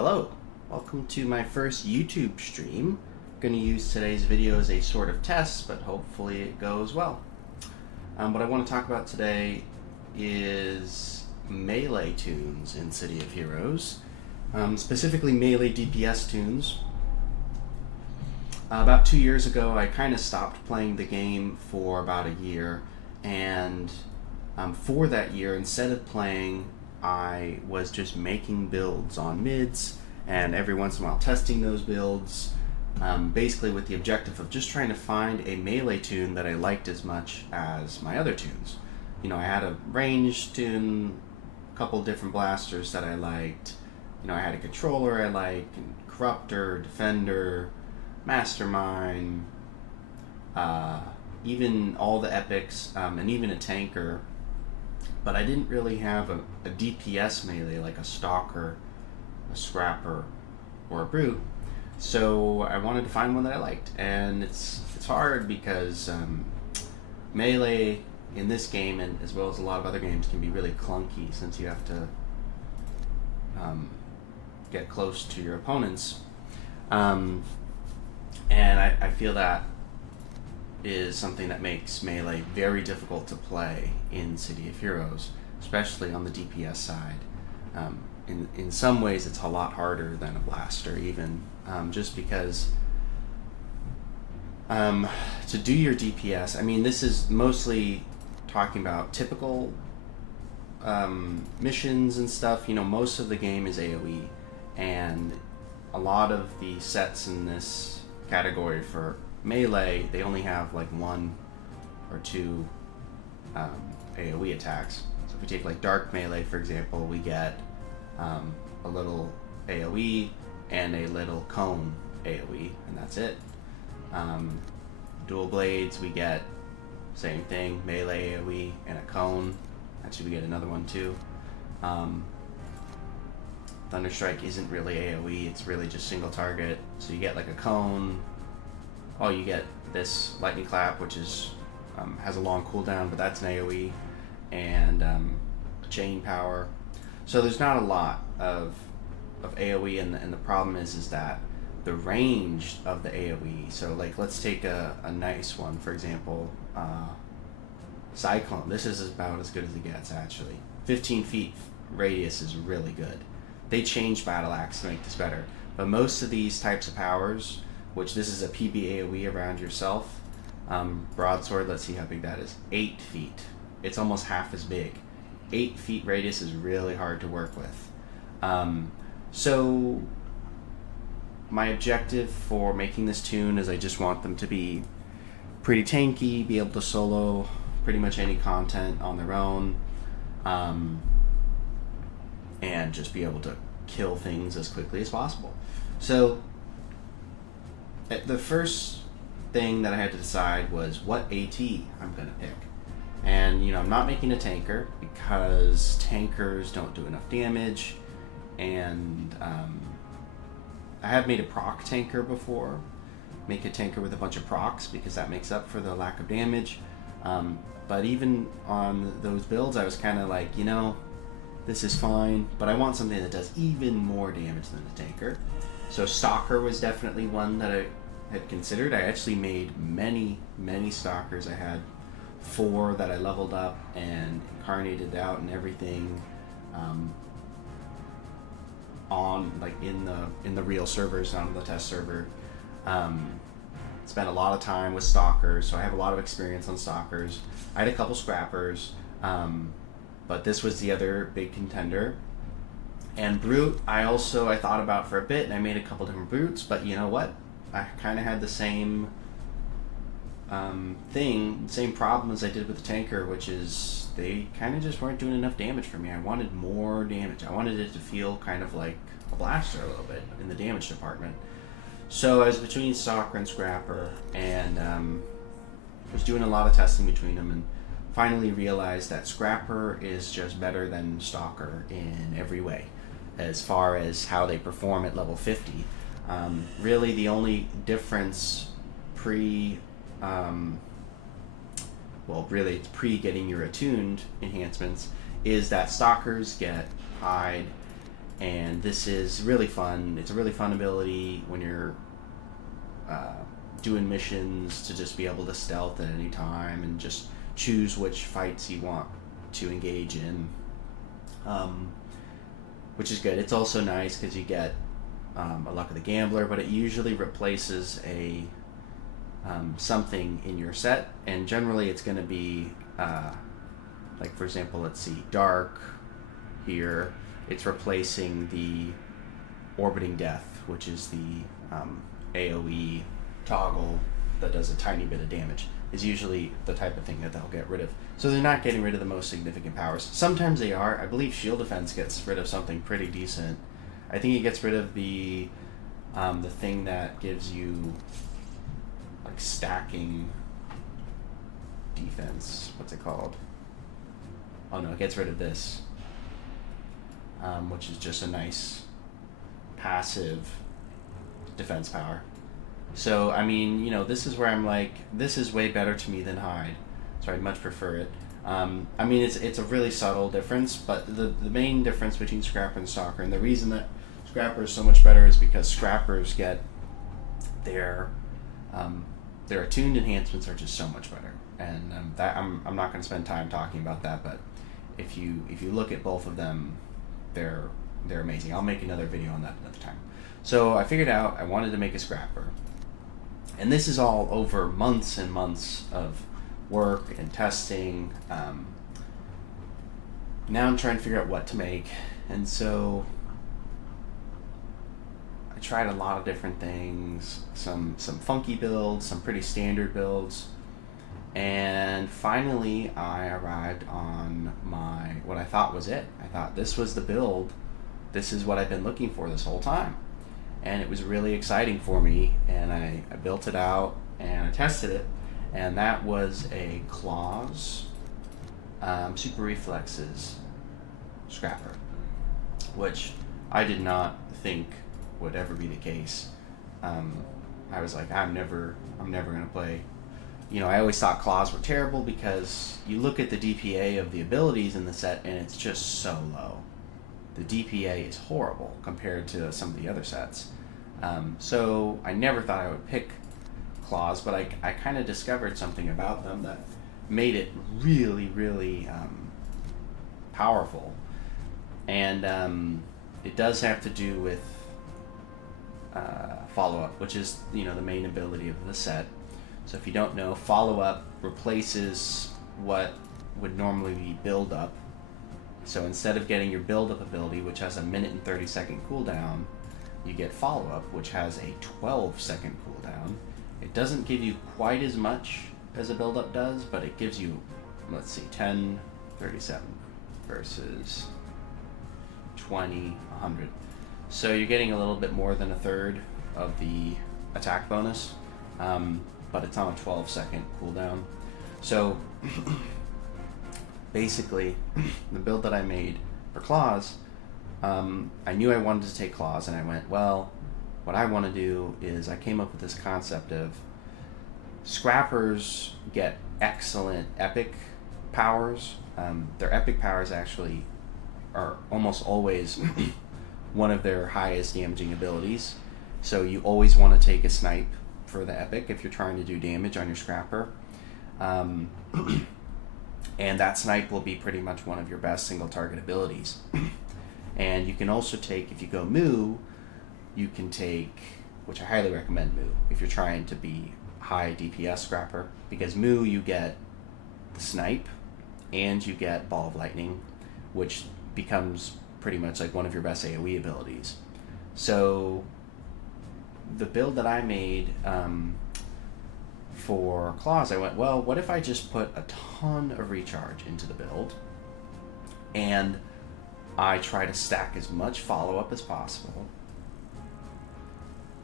Hello, welcome to my first YouTube stream. I'm going to use today's video as a sort of test, but hopefully it goes well. What I want to talk about today is melee tunes in City of Heroes, specifically melee DPS tunes. About 2 years ago, I kind of stopped playing the game for about a year, and for that year, instead of playing, I was just making builds on mids, and every once in a while testing those builds, basically with the objective of just trying to find a melee tune that I liked as much as my other tunes. You know, I had a ranged tune, a couple different blasters that I liked. You know, I had a controller I liked, and Corruptor, Defender, Mastermind, even all the epics, and even a tanker. But I didn't really have a DPS melee like a Stalker, a Scrapper, or a Brute. So I wanted to find one that I liked, and it's hard because melee in this game, and as well as a lot of other games, can be really clunky since you have to get close to your opponents. And I feel that is something that makes melee very difficult to play in City of Heroes, especially on the DPS side. In some ways, it's a lot harder than a blaster, even just because to do your DPS. I mean, this is mostly talking about typical missions and stuff. You know, most of the game is AoE, and a lot of the sets in this category for melee, they only have like one or two AoE attacks. So if we take like Dark Melee, for example, we get a little AoE and a little cone AoE, and that's it. Dual Blades, we get same thing, melee AoE and a cone. Actually, we get another one too. Thunderstrike isn't really AoE, it's really just single target. So you get like a cone. Oh, you get this Lightning Clap, which is has a long cooldown, but that's an AoE, and Chain Power. So there's not a lot of AoE, and the problem is that the range of the AoE. So like, let's take a nice one, for example, Cyclone. This is about as good as it gets, actually. 15 feet radius is really good. They changed Battle Axe to make this better, but most of these types of powers, which this is a PB AoE around yourself. Broadsword, let's see how big that is. 8 feet. It's almost half as big. 8 feet radius is really hard to work with. So my objective for making this tune is I just want them to be pretty tanky, be able to solo pretty much any content on their own, and just be able to kill things as quickly as possible. So the first thing that I had to decide was what AT I'm going to pick. And, you know, I'm not making a tanker because tankers don't do enough damage. And I have made a proc tanker before. Make a tanker with a bunch of procs because that makes up for the lack of damage. But even on those builds, I was kind of like, you know, this is fine, but I want something that does even more damage than the tanker. So Stalker was definitely one that I had considered. I actually made many Stalkers. I had 4 that I leveled up and incarnated out and everything on like in the real servers, not on the test server. Spent a lot of time with Stalkers, so I have a lot of experience on Stalkers. I had a couple Scrappers, but this was the other big contender. And Brute, I thought about for a bit, and I made a couple different Brutes, but you know what? I kind of had the same same problem as I did with the tanker, which is they kind of just weren't doing enough damage for me. I wanted more damage. I wanted it to feel kind of like a blaster a little bit in the damage department. So I was between Stalker and Scrapper, and was doing a lot of testing between them, and finally realized that Scrapper is just better than Stalker in every way, as far as how they perform at level 50. Really, the only difference it's pre getting your attuned enhancements, is that Stalkers get hide and this is really fun. It's a really fun ability when you're doing missions, to just be able to stealth at any time and just choose which fights you want to engage in, which is good. It's also nice because you get a Luck of the Gambler, but it usually replaces a something in your set, and generally it's going to be like, for example, let's see, Dark here. It's replacing the Orbiting Death, which is the AoE toggle that does a tiny bit of damage, is usually the type of thing that they'll get rid of. So they're not getting rid of the most significant powers. Sometimes they are. I believe Shield Defense gets rid of something pretty decent. I think it gets rid of the thing that gives you like stacking defense. What's it called? Oh no, it gets rid of this, which is just a nice passive defense power. So, I mean, you know, this is where I'm like, this is way better to me than Hide, so I'd much prefer it. I mean, it's a really subtle difference, but the main difference between Scrapper and Stalker, and the reason that Scrapper is so much better, is because Scrappers get their attuned enhancements are just so much better, and that I'm not going to spend time talking about that, but if you look at both of them, they're amazing. I'll make another video on that another time. So I figured out I wanted to make a Scrapper. And this is all over months and months of work and testing. Now I'm trying to figure out what to make. And so I tried a lot of different things, some funky builds, some pretty standard builds. And finally I arrived on what I thought was it. I thought this was the build. This is what I've been looking for this whole time. And it was really exciting for me, and I built it out and I tested it, and that was a Claws Super Reflexes Scrapper, which I did not think would ever be the case. I was like, I'm never gonna play. You know, I always thought Claws were terrible because you look at the DPA of the abilities in the set and it's just so low. The DPA is horrible compared to some of the other sets. So I never thought I would pick Claws, but I kind of discovered something about them that made it really, really powerful. And it does have to do with follow-up, which is, you know, the main ability of the set. So if you don't know, follow-up replaces what would normally be build-up. So instead of getting your build-up ability, which has a 1 and 30-second cooldown, you get follow-up, which has a 12-second cooldown. It doesn't give you quite as much as a build-up does, but it gives you, let's see, 10, 37 versus 20, 100. So you're getting a little bit more than a third of the attack bonus, but it's on a 12-second cooldown. So basically, the build that I made for Claws, I knew I wanted to take Claws, and I went, well, what I want to do is I came up with this concept of Scrappers get excellent epic powers. Their epic powers actually are almost always one of their highest damaging abilities. So you always want to take a snipe for the epic if you're trying to do damage on your Scrapper. And that snipe will be pretty much one of your best single target abilities. And you can also take, if you go Moo, you can take, which I highly recommend Moo, if you're trying to be high DPS Scrapper, because Moo you get the snipe and you get Ball of Lightning, which becomes pretty much like one of your best AoE abilities. So the build that I made for Claws, I went, well, what if I just put a ton of recharge into the build and I try to stack as much follow-up as possible,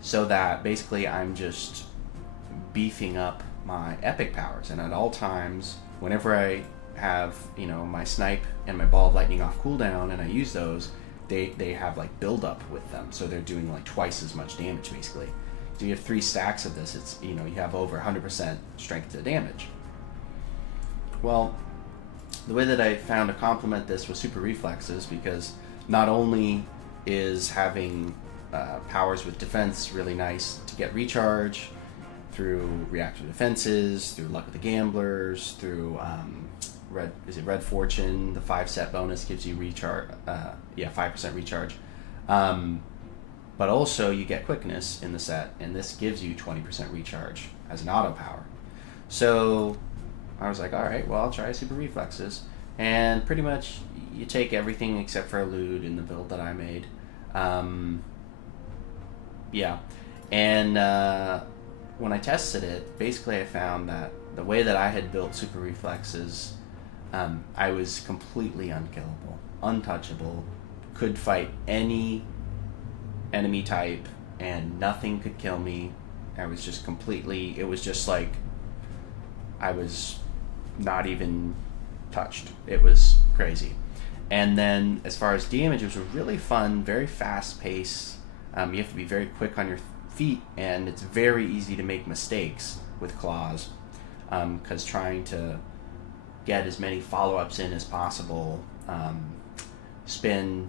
so that basically I'm just beefing up my epic powers, and at all times, whenever I have, you know, my snipe and my Ball of Lightning off cooldown and I use those, they have like build up with them, so they're doing like twice as much damage basically. So you have 3 stacks of this, it's, you know, you have over 100% strength to damage. Well, the way that I found to complement this was Super Reflexes, because not only is having powers with defense really nice to get recharge through reactive defenses, through luck of the gamblers, through Red Fortune. The 5-set bonus gives you recharge. 5% recharge. But also you get quickness in the set, and this gives you 20% recharge as an auto power. So I was like, all right, well, I'll try super reflexes, and pretty much you take everything except for elude in the build that I made. And when I tested it, basically I found that the way that I had built super reflexes, I was completely unkillable, untouchable, could fight any enemy type, and nothing could kill me. I was just completely, it was just like I was not even touched. It was crazy. And then as far as damage, it was a really fun, very fast pace. You have to be very quick on your feet, and it's very easy to make mistakes with claws, because trying to get as many follow-ups in as possible. Spin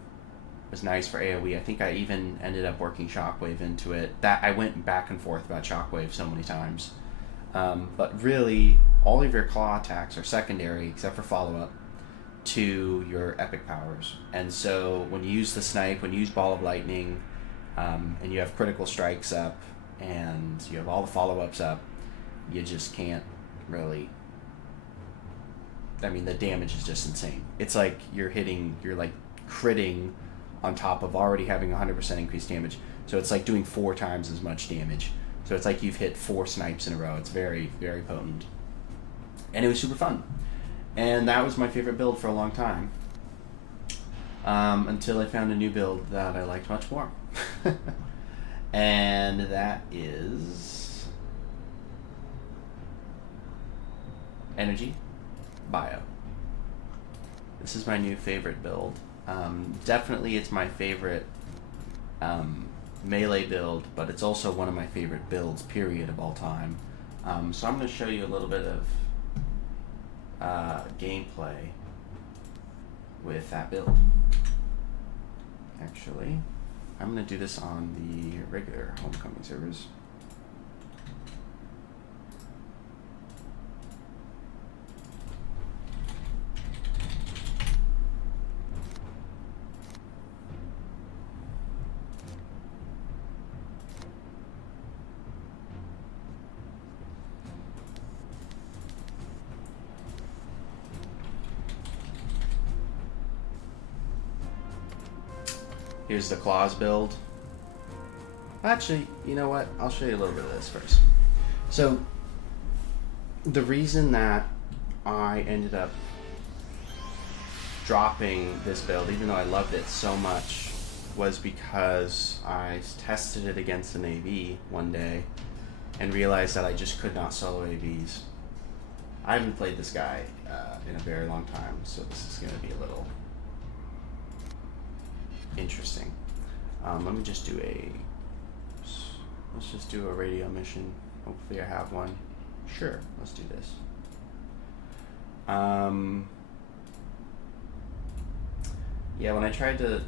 was nice for AoE. I think I even ended up working Shockwave into it. That I went back and forth about Shockwave so many times. But really, all of your claw attacks are secondary, except for follow-up, to your epic powers. And so when you use the snipe, when you use Ball of Lightning, and you have critical strikes up, and you have all the follow-ups up, you just can't really... I mean, the damage is just insane. It's like you're like critting on top of already having 100% increased damage. So it's like doing 4 times as much damage. So it's like you've hit 4 snipes in a row. It's very, very potent. And it was super fun. And that was my favorite build for a long time. Until I found a new build that I liked much more. And that is Energy Bio. This is my new favorite build. Definitely it's my favorite melee build, but it's also one of my favorite builds, period, of all time. So I'm going to show you a little bit of gameplay with that build. Actually, I'm going to do this on the regular Homecoming servers. Here's the claws build. Actually, you know what? I'll show you a little bit of this first. So, the reason that I ended up dropping this build, even though I loved it so much, was because I tested it against an AV one day and realized that I just could not solo AVs. I haven't played this guy in a very long time, so this is going to be a little interesting. Let me just do let's just do a radio mission. Hopefully I have one. Sure, let's do this. Yeah, when I tried to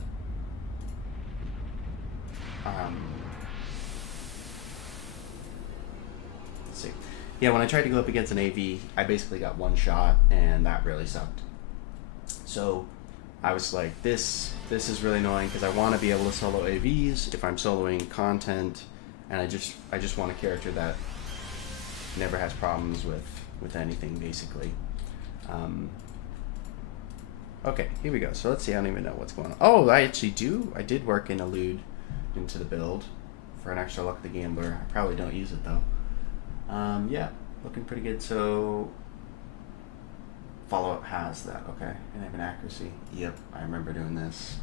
let's see. Yeah, when I tried to go up against an AV, I basically got one shot, and that really sucked. So I was like, this is really annoying, because I want to be able to solo AVs if I'm soloing content, and I just want a character that never has problems with anything, basically. Okay, here we go. So let's see. I don't even know what's going on. Oh, I did work in Elude into the build for an extra luck of the gambler. I probably don't use it though. Yeah, looking pretty good. So follow-up has that. Okay, and I have an accuracy. Yep, I remember doing this.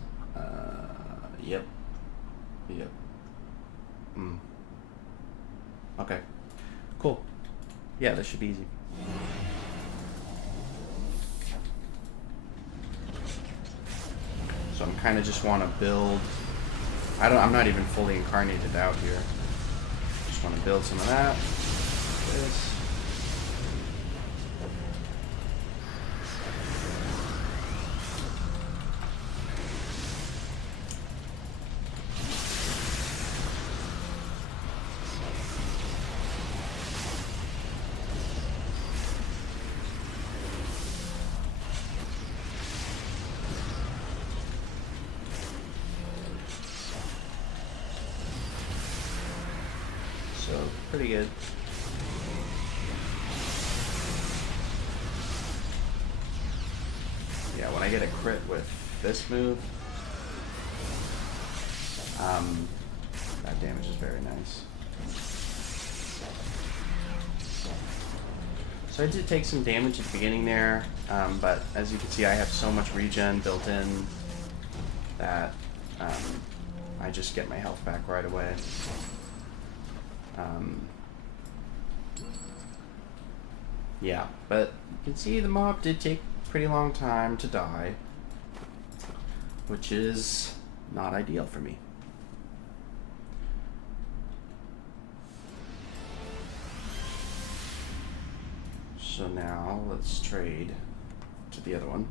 Yep. Okay, cool. Yeah, this should be easy. So I'm kind of just want to build. I'm not even fully incarnated out here. Just want to build some of that. This. pretty good. Yeah, when I get a crit with this move, that damage is very nice. So I did take some damage at the beginning there, but as you can see, I have so much regen built in that I just get my health back right away. Yeah, but you can see the mob did take a pretty long time to die, which is not ideal for me. So now let's trade to the other one.